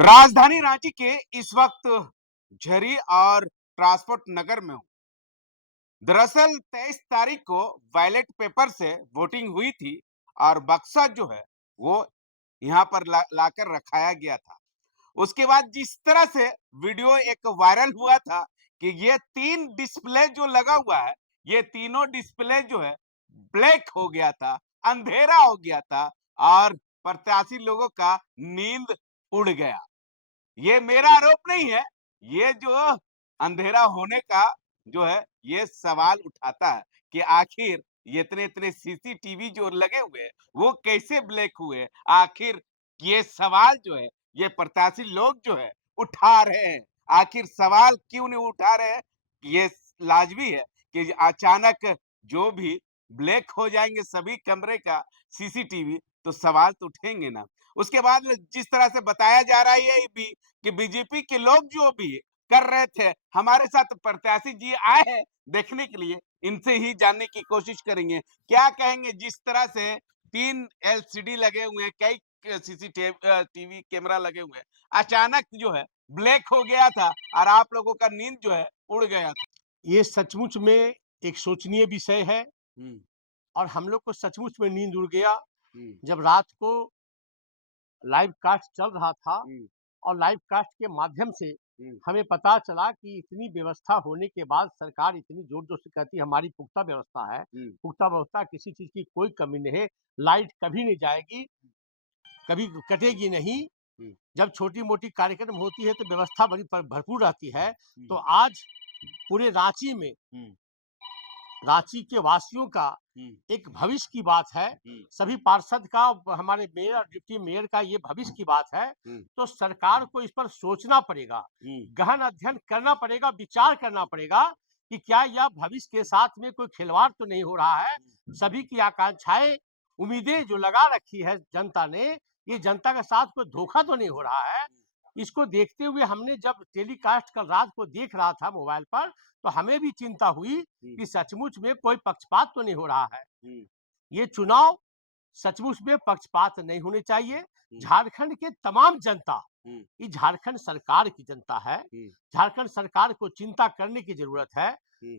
राजधानी रांची के इस वक्त झरी और ट्रांसपोर्ट नगर में हूँ। दरअसल 23 तारीख को बैलेट पेपर से वोटिंग हुई थी और बक्सा जो है वो यहाँ पर लाकर रखाया गया था। उसके बाद जिस तरह से वीडियो एक वायरल हुआ था कि ये 3 डिस्प्ले जो लगा हुआ है, ये तीनों डिस्प्ले जो है ब्लैक हो गया था, अंधेरा हो गया था और प्रत्याशी लोगों का नींद उड़ गया। ये मेरा आरोप नहीं है, ये जो अंधेरा होने का जो है ये सवाल उठाता है कि आखिर ये इतने सीसीटीवी जो लगे हुए हैं वो कैसे ब्लैक हुए। आखिर ये सवाल जो है ये प्रत्याशी लोग जो है उठा रहे हैं। आखिर सवाल क्यों नहीं उठा रहे हैं? ये लाजमी है कि अचानक जो भी ब्लैक हो जाएंगे सभी कमरे का सीसीटीवी तो सवाल तो उठेंगे ना। उसके बाद जिस तरह से बताया जा रहा है ये भी कि बीजेपी के लोग जो भी कर रहे थे, हमारे साथ प्रत्याशी जी आए हैं देखने के लिए, इनसे ही जानने की कोशिश करेंगे। क्या कहेंगे जिस तरह से 3 एलसीडी लगे हुए हैं, कई टीवी कैमरा लगे हुए हैं, अचानक जो है ब्लैक हो गया था और आप लोगों का नींद जो है उड़ गया था। ये सचमुच में एक शोचनीय विषय है और हम लोग को सचमुच में नींद उड़ गया जब रात को लाइव कास्ट चल रहा था और लाइव कास्ट के माध्यम से हमें पता चला कि इतनी व्यवस्था होने के बाद सरकार इतनी जोर जोर से कहती हमारी पुख्ता व्यवस्था है। पुख्ता व्यवस्था, किसी चीज की कोई कमी नहीं है, लाइट कभी नहीं जाएगी, कभी कटेगी नहीं। जब छोटी मोटी कार्यक्रम होती है तो व्यवस्था बड़ी भरपूर रहती है। तो आज पूरे रांची में रांची के वासियों का एक भविष्य की बात है, सभी पार्षद का, हमारे मेयर और डिप्टी मेयर का ये भविष्य की बात है। तो सरकार को इस पर सोचना पड़ेगा, गहन अध्ययन करना पड़ेगा, विचार करना पड़ेगा कि क्या यह भविष्य के साथ में कोई खिलवाड़ तो नहीं हो रहा है। सभी की आकांक्षाएं, उम्मीदें जो लगा रखी है जनता ने, ये जनता के साथ कोई धोखा तो नहीं हो रहा है। इसको देखते हुए हमने जब टेलीकास्ट कल रात को देख रहा था मोबाइल पर, तो हमें भी चिंता हुई कि सचमुच में कोई पक्षपात तो नहीं हो रहा है। ये चुनाव सचमुच में पक्षपात नहीं होने चाहिए। झारखंड के तमाम जनता, ये झारखंड सरकार की जनता है, झारखंड सरकार को चिंता करने की जरूरत है।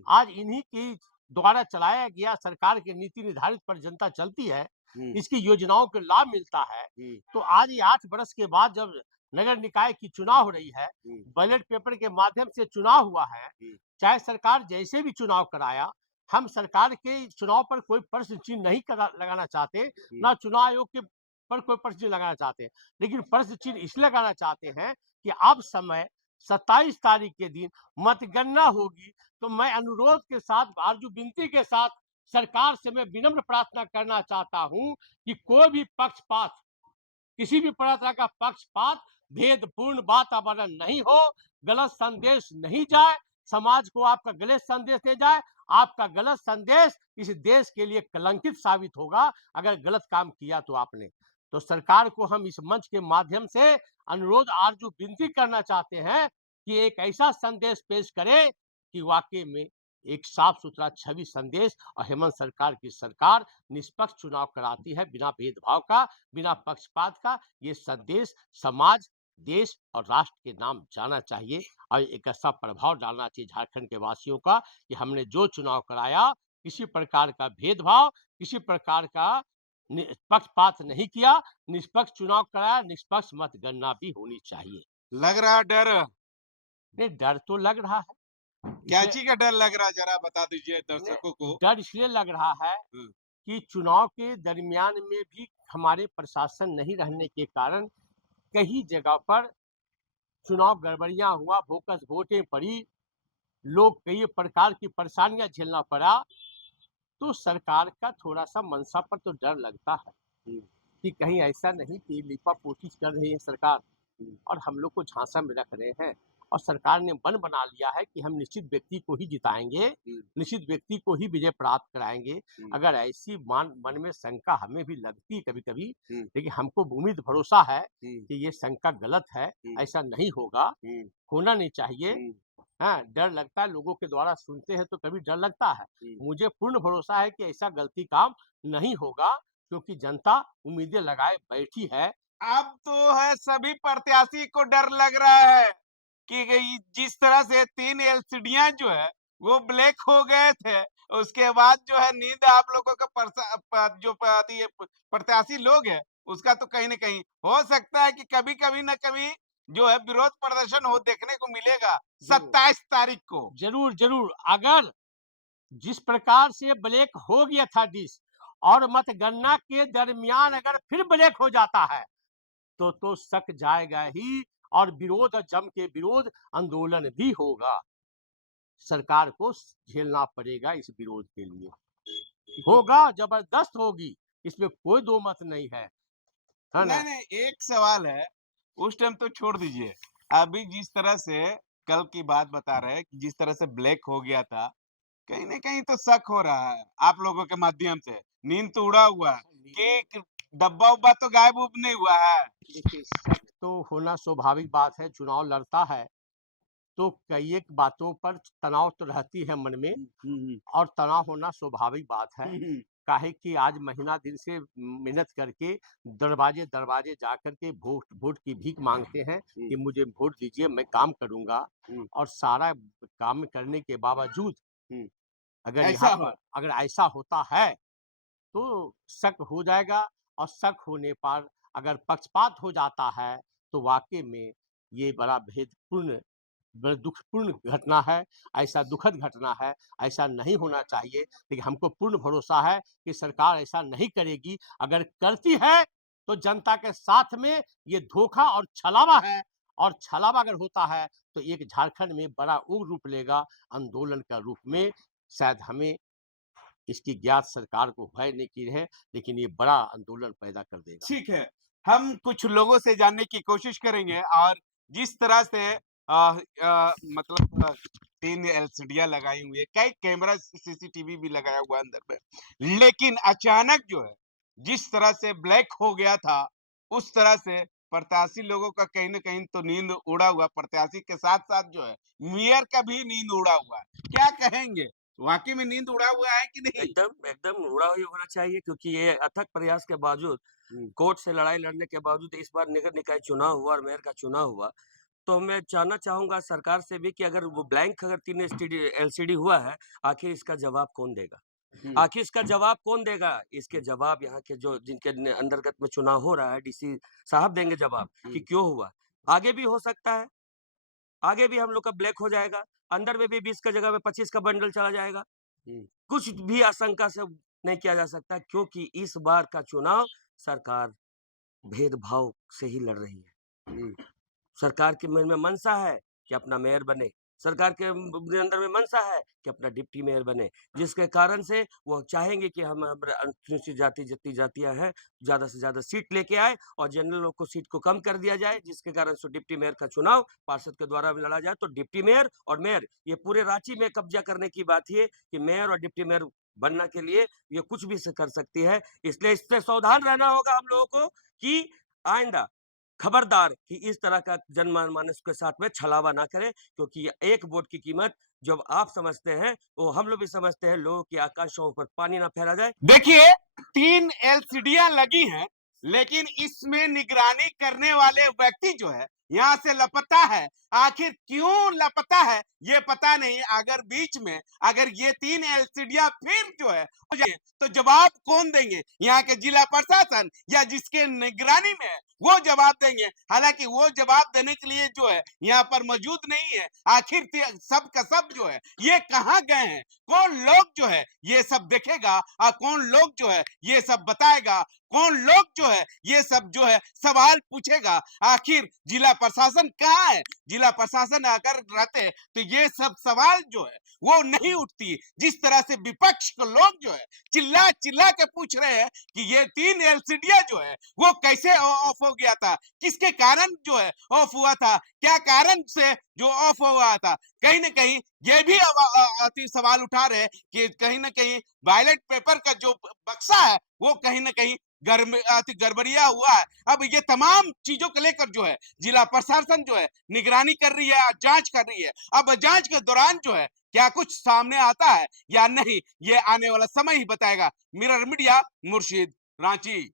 आज इन्हीं के द्वारा चलाया गया सरकार के नीति निर्धारित पर जनता चलती है, इसकी योजनाओं के लाभ मिलता है। तो आज ये 8 वर्ष के बाद जब नगर निकाय की चुनाव हो रही है, बैलेट पेपर के माध्यम से चुनाव हुआ है, चाहे सरकार जैसे भी चुनाव कराया, हम सरकार के चुनाव पर कोई प्रश्न चिन्ह नहीं लगाना चाहते, ना चुनाव आयोग के पर कोई प्रश्न चिन्ह लगाना चाहते, लेकिन प्रश्न चिन्ह इसलिए लगाना चाहते हैं कि अब समय 27 तारीख के दिन मतगणना होगी। तो मैं अनुरोध के साथ, आरजू विनती के साथ सरकार से मैं विनम्र प्रार्थना करना चाहता हूं कि कोई भी पक्षपात, किसी भी तरह का पक्षपात, भेदपूर्ण वातावरण नहीं हो, गलत संदेश नहीं जाए, समाज को आपका गलत संदेश दे जाए। आपका गलत संदेश इस देश के लिए कलंकित साबित होगा अगर गलत काम किया तो आपने। तो सरकार को हम इस मंच के माध्यम से अनुरोध, आरजू विनती करना चाहते हैं कि एक ऐसा संदेश पेश करे कि वाकई में एक साफ सुथरा छवि संदेश, और हेमंत सरकार की सरकार निष्पक्ष चुनाव कराती है, बिना भेदभाव का, बिना पक्षपात का। ये संदेश समाज, देश और राष्ट्र के नाम जाना चाहिए और एक ऐसा प्रभाव डालना चाहिए झारखंड के वासियों का कि हमने जो चुनाव कराया, किसी प्रकार का भेदभाव, किसी प्रकार का पक्षपात नहीं किया, निष्पक्ष चुनाव कराया, निष्पक्ष मतगणना भी होनी चाहिए। लग रहा डर? नहीं, डर तो लग रहा है। क्या चीज का डर लग रहा है, जरा बता दीजिए दर्शकों को। डर इसलिए लग रहा है कि चुनाव के दरमियान में भी हमारे प्रशासन नहीं रहने के कारण कई जगह पर चुनाव गड़बड़ियां हुआ, बोकस वोटें पड़ी, लोग कई प्रकार की परेशानियां झेलना पड़ा। तो सरकार का थोड़ा सा मनसा पर तो डर लगता है कि कहीं ऐसा नहीं कि लिपापोती कर रही है सरकार और हम लोग को झांसा में रख रहे हैं, और सरकार ने मन बना लिया है कि हम निश्चित व्यक्ति को ही जिताएंगे, निश्चित व्यक्ति को ही विजय प्राप्त कराएंगे। अगर ऐसी मन में शंका हमें भी लगती है कभी कभी, लेकिन हमको उम्मीद भरोसा है कि ये शंका गलत है, ऐसा नहीं होगा, होना नहीं चाहिए। हाँ, डर लगता है, लोगों के द्वारा सुनते हैं तो कभी डर लगता है। मुझे पूर्ण भरोसा है कि ऐसा गलती काम नहीं होगा, क्योंकि जनता उम्मीदें लगाए बैठी है। अब तो है सभी प्रत्याशी को डर लग रहा है कि जिस तरह से 3 एलसीडियां जो है वो ब्लैक हो गए थे, उसके बाद जो है नींद आप लोगों का ये प्रत्याशी लोग है उसका तो कहीं न कहीं हो सकता है कि कभी-कभी न कभी जो है विरोध प्रदर्शन हो देखने को मिलेगा 27 तारीख को। ज़रूर, ज़रूर। अगर जिस प्रकार से ब्लैक हो गया था डिश और मतगणना के दरमियान अगर फिर ब्लैक हो जाता है, तो शक जाएगा ही और विरोध जम के विरोध आंदोलन भी होगा। सरकार को झेलना पड़ेगा इस विरोध के लिए। होगा, जबरदस्त होगी, इसमें कोई दो मत नहीं है ना? नहीं, एक सवाल है, उस टाइम तो छोड़ दीजिए। अभी जिस तरह से कल की बात बता रहे हैं कि जिस तरह से ब्लैक हो गया था, कहीं न कहीं तो शक हो रहा है आप लोगों के माध्यम से। नींद तो उड़ा हुआ है कि डब्बा-उब्बा तो गायब-उब नहीं हुआ है। देखिए, शक तो होना स्वाभाविक बात है, चुनाव लड़ता है तो कई एक बातों पर तनाव तो रहती है मन में, और तनाव होना स्वाभाविक बात है। काहे कि आज महीना दिन से मेहनत करके दरवाजे-दरवाजे जाकर के वोट वोट की भीख माँगते हैं कि मुझे वोट दीजिए, मैं काम करूँगा। और सारा काम करने के बावजूद अगर ऐसा यहाँ हो। पर अगर ऐसा होता है, तो शक हो जाएगा, और शक होने पर अगर पक्षपात हो जाता है, तो वाक़ई में ये बड़ा दुखपूर्ण घटना है, ऐसा दुखद घटना है, ऐसा नहीं होना चाहिए। लेकिन हमको पूर्ण भरोसा है कि सरकार ऐसा नहीं करेगी, अगर करती है, तो जनता के साथ में ये धोखा और छलावा है, और छलावा अगर होता है, तो एक झारखंड में बड़ा उग्र रूप लेगा, आंदोलन का रूप में। शायद हमें इसकी ज्ञात सरकार को है नहीं की है, लेकिन ये बड़ा आंदोलन पैदा कर देगा। ठीक है, हम कुछ लोगों से जानने की कोशिश करेंगे और जिस तरह से मतलब 3 एलसीडियाँ लगाई हुई है, कई कैमरा सीसीटीवी भी लगाया हुआ है अंदर में। लेकिन अचानक जो है, जिस तरह से ब्लैक हो गया था, उस तरह से प्रत्याशी लोगों का कहीं न कहीं तो नींद उड़ा हुआ, प्रत्याशी के साथ-साथ जो है, मेयर का भी नींद उड़ा हुआ है। क्या कहेंगे? वाक़ई में नींद उड़ा हुआ है कि नहीं? एकदम एकदम उड़ा ही होना चाहिए, क्योंकि ये अथक प्रयास के बावजूद, कोर्ट से लड़ाई लड़ने के बावजूद इस बार नगर निकाय चुनाव हुआ और मेयर का चुनाव हुआ। तो मैं जानना चाहूँगा सरकार से भी कि अगर वो ब्लैंक अगर 3 एलसीडी हुआ है, आखिर इसका जवाब कौन देगा? आखिर इसका जवाब कौन देगा? इसके जवाब यहाँ के जो जिनके अंतर्गत में चुनाव हो रहा है, डीसी साहब देंगे जवाब कि क्यों हुआ। आगे भी हो सकता है, आगे भी हम लोग का ब्लैक हो जाएगा, अंदर में भी 20 का जगह में 25 का बंडल चला जाएगा। कुछ भी आशंका से नहीं किया जा सकता, क्योंकि इस बार का चुनाव सरकार भेदभाव से ही लड़ रही है। सरकार के मन में मनसा है कि अपना मेयर बने, सरकार के अंदर में मनसा है कि अपना डिप्टी मेयर बने, जिसके कारण से वो चाहेंगे कि हम हमारे अनुसूचित जाति जितनी जातियां हैं, ज़्यादा से ज़्यादा सीट लेके आए और जनरल लोग को सीट को कम कर दिया जाए, जिसके कारण से डिप्टी मेयर का चुनाव पार्षद के द्वारा लड़ा जाए। तो डिप्टी मेयर और मेयर, ये पूरे रांची में कब्जा करने की बात ये कि मेयर और डिप्टी मेयर बनने के लिए ये कुछ भी कर सकती है। इसलिए इससे सावधान रहना होगा हम लोगों को कि आइंदा खबरदार कि इस तरह का जनमानस के साथ में छलावा ना करें, क्योंकि एक वोट की कीमत जो आप समझते हैं, वो हम लोग भी समझते हैं। लोगों की आकांक्षाओं पर पानी ना फेरा जाए। देखिए 3 एलसीडियां लगी हैं, लेकिन इसमें निगरानी करने वाले व्यक्ति जो है यहाँ से लापता है। आखिर क्यों लापता है ये पता नहीं। अगर बीच में अगर ये 3 एलसीडियां फिर जो है हो जाए तो जवाब कौन देंगे? यहाँ के जिला प्रशासन या जिसके निगरानी में है वो जवाब देंगे। हालांकि वो जवाब देने के लिए जो है यहाँ पर मौजूद नहीं है। आखिर सब का सब जो है ये कहाँ गए हैं? कौन लोग जो है ये सब देखेगा और कौन लोग जो है ये सब बताएगा? कौन लोग जो है ये सब जो है सवाल पूछेगा? आखिर जिला प्रशासन कहाँ है? जिला प्रशासन अगर रहते तो ये सब सवाल जो है वो नहीं उठती। जिस तरह से विपक्ष के लोग जो है चिल्ला चिल्ला के पूछ रहे हैं कि ये 3 एलसीडियां जो है वो कैसे ऑफ हो गया था, किसके कारण जो है ऑफ हुआ था, क्या कारण से जो ऑफ हुआ था? कहीं ना कहीं ये भी सवाल उठा रहे हैं कि कहीं ना कहीं बैलेट पेपर का जो बक्सा है वो कहीं ना कहीं गड़बड़िया हुआ है। अब ये तमाम चीजों को लेकर जो है जिला प्रशासन जो है निगरानी कर रही है, जांच कर रही है। अब जांच के दौरान जो है क्या कुछ सामने आता है या नहीं, ये आने वाला समय ही बताएगा। मिरर मीडिया, मुर्शिद, रांची।